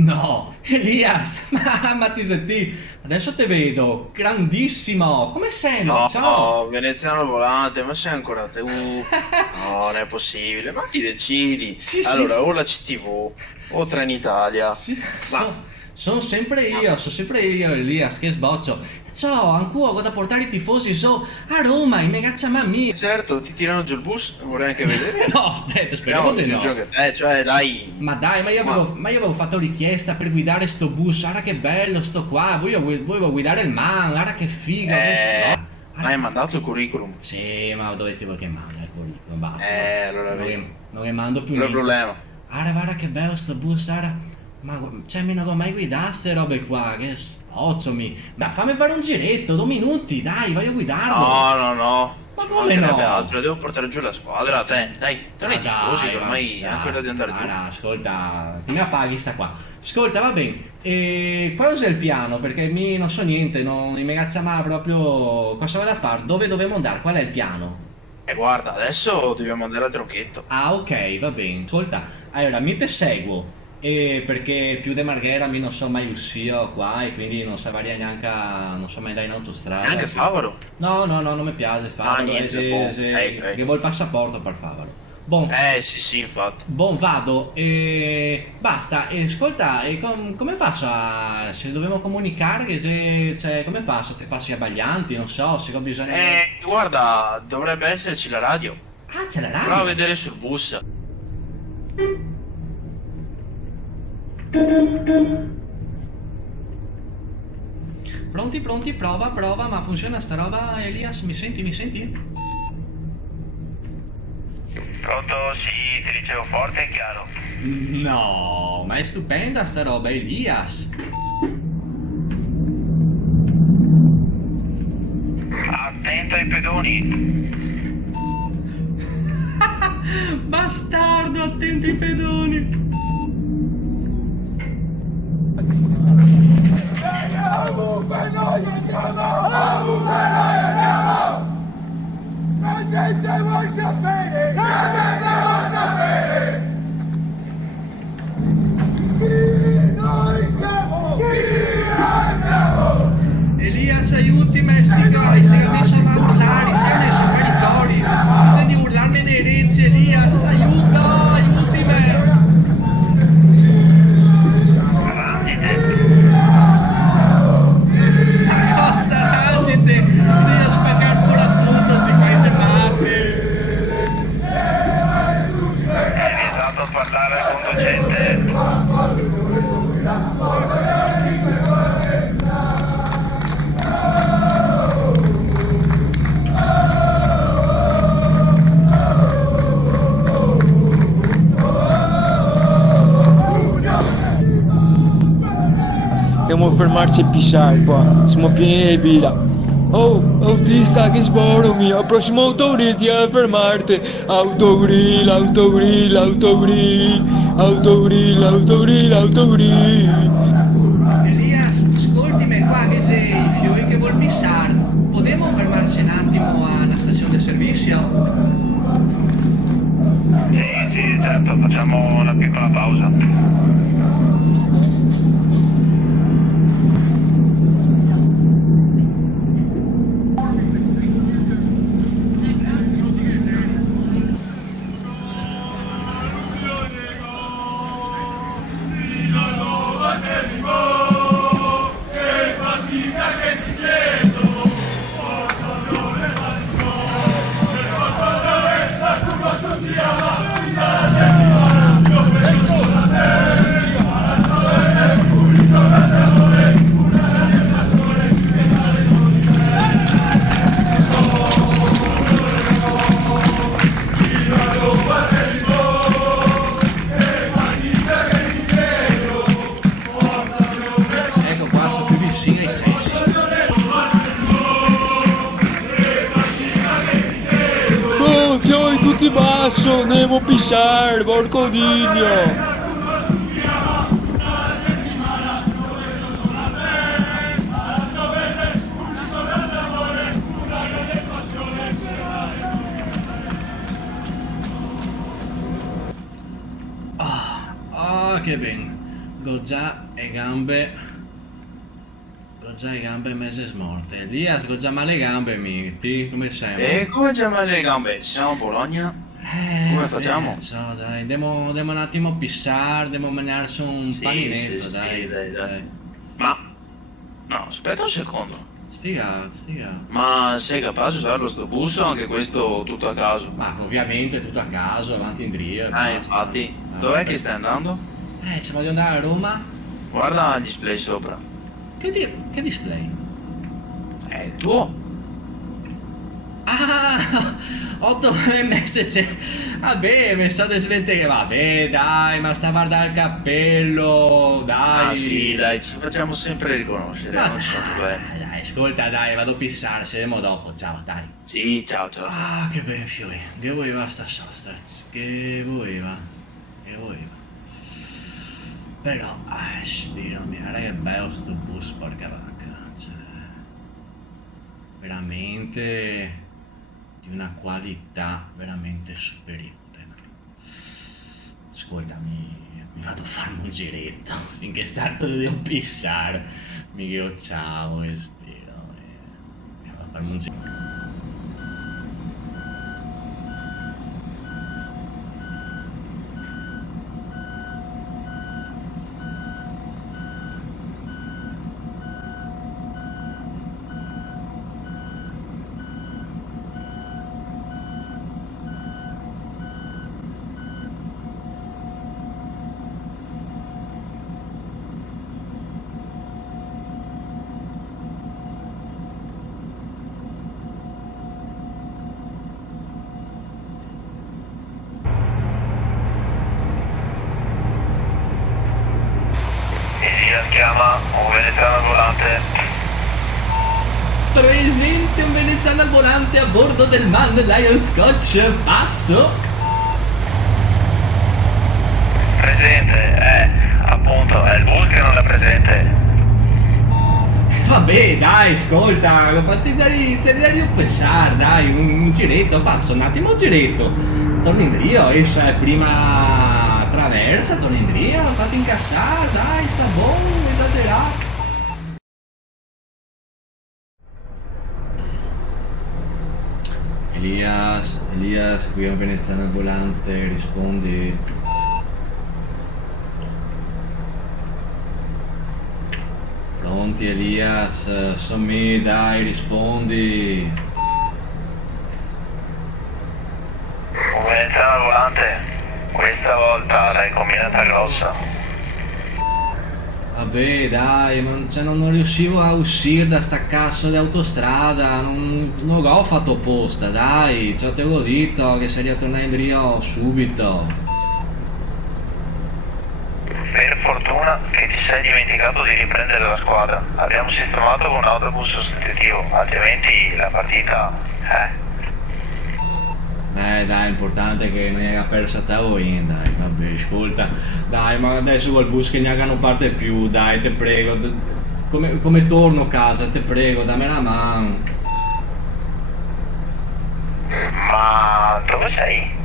No, Elias, ma ti senti? Adesso te vedo, grandissimo, come sei? No, Ciao. veneziano volante, ma sei ancora te? No, non è possibile, ma ti decidi. Sì, sì, Allora, o la CTV o Trenitalia. sì, Ma, sono sempre ma io, sono sempre io, Elias, che sboccio. Ciao, ancora da portare i tifosi so a Roma, in mega mamma. certo, ti tirano giù il bus, vorrei anche vedere. No, speriamo Speriamo che di ti no. giochi a te, cioè dai. Ma dai, Ma, ma io avevo fatto richiesta per guidare sto bus, guarda che bello sto qua, volevo guidare il man, guarda che figo, eh, guarda. hai mandato il curriculum. Sì, ma dove ti vuoi che manda il curriculum? Basta, Allora vedi. non che mando più Quello è il niente. problema. Guarda che bello sto bus, guarda. Ma cioè, mi non ho mai guidato ste robe qua, che spozzomi. Dai, fammi fare un giretto, 2 minuti, dai, voglio guidarlo. No, no, no, Ma ci come mancherebbe no? altro, devo portare giù la squadra, te, dai, te Ma nei tifosi, dai, che ma ormai è anche ora di andare giù. guarda, ascolta, ti mi appaghi sta qua. Ascolta, va bene. E cosa è il piano? Perché non so niente, non mi ragazza ma proprio cosa vado a fare? Dove dobbiamo andare? Qual è il piano? E guarda, adesso dobbiamo andare al tronchetto. Ah, ok, va bene. Ascolta, allora mi te seguo. Perché più di Marghera mi non so mai uscito qua e quindi non savaria neanche, non so mai andare in C'è autostrada. anche Favaro. No, no, no, non mi piace Ah, farlo, niente, boh, che ok. vuoi il passaporto per farlo. Buon, Sì, sì, infatti. buon vado e basta. E ascolta, come faccio a, se dobbiamo comunicare, che se, cioè, come faccio? Te passi abbaglianti, non so, se ho bisogno. Guarda, dovrebbe esserci la radio. Ah, c'è la Prova a radio. vedere sul bus. Pronti, pronti, prova, prova, ma funziona sta roba, Elias? Mi senti, mi senti? Pronto? Sì, ti ricevo forte e chiaro. No, ma è stupenda sta roba, Elias. Attento ai pedoni. Bastardo, attenti ai pedoni. La gente vuole sapere! La gente vuole sapere! Chi noi siamo! Chi noi siamo! Elias, aiutami, sti cari, si è messo a urlare, sei nei soffertori. Sei di urlarne nei rezzi, Elias, aiuta, aiutami. Cosa, agite, sei a spaccare pure tutto, sti queste matte. È vietato parlare al conducente. Dobbiamo fermarci e pisciare qua, siamo pieni di birra. Oh, autista, che sborami, al prossimo autogrill ti devi fermarti. Autogrill, autogrill, autogrill, autogrill, autogrill, autogrill. Elias, ascoltami qua che sei fiori che vuol pissare. Potremmo fermarci un attimo a una stazione di servizio? Sì, sì, certo, facciamo una piccola pausa. Ecco qua, sono più vicini ai cessi. Oh, tieni tutti basso, andiamo a pisciare, porco digno. Ah, che ben. Ho già le gambe. Ho già le gambe mezze smorte. Elias, ho già male le gambe, Mirti. Come sembra? E come chiamare le gambe? Siamo a Bologna? Come facciamo? Ciao, dai, devo un attimo pissare, devo mangiarsi un Sì, paninetto, sì, dai. dai. Ma... No, aspetta un secondo. Stiga. Ma sei capace di usare lo sto bus o anche questo tutto a caso? Ma ovviamente tutto a caso, avanti e indietro. e Ah, basta. infatti. Ah, Dov'è vabbè. che stai andando? Ci voglio andare a Roma. Guarda il display sopra. Che display? È il tuo. Ah, 8 MSC. Vabbè, mi state smentendo. Vabbè, dai, ma sta a guardare il cappello. Dai. Ah sì, dai, ci facciamo sempre riconoscere, Ma non ci sono problemi. dai, ascolta, dai, vado a pissare, ci vediamo dopo. Ciao, dai. Sì, ciao. Ah, che bel fiore. Che voleva sta sosta. Che voleva. Però, Dio mio, guarda che bello sto bus, porca vacca. Cioè, veramente di una qualità veramente superiore. Ascolta, mi vado a farmi un giretto finché stato devo pissare. Mi dico ciao e spero. Mi vado a farmi un giretto. Elias chiama un veneziano al volante. Presente un veneziano al volante a bordo del Man Lion Scotch. Passo. Presente, appunto, è il bus che non è presente. Vabbè, dai, ascolta, lo fate già di un pensare, dai, un giretto, passo un attimo un giretto. Torno in Rio, esce prima traversa, torno in Rio, fate incassare, dai, sta buono, esagerato. Elias, qui a veneziano al volante, rispondi. Pronti Elias, sommi, dai, rispondi. Un veneziano al volante. Questa volta l'hai combinata grossa. Vabbè dai, non riuscivo a uscire da sta cazzo di autostrada, non l'ho fatto apposta, dai, te l'avevo detto che seria tornare in Rio subito. Per fortuna che ti sei dimenticato di riprendere la squadra. Abbiamo sistemato con un autobus sostitutivo, altrimenti la partita... Dai, l'importante è che non hai perso te o in, dai, vabbè, ascolta, dai, ma adesso col bus che ne non parte più, dai, te prego, come torno a casa, te prego, dammi una mano. Ma dove sei?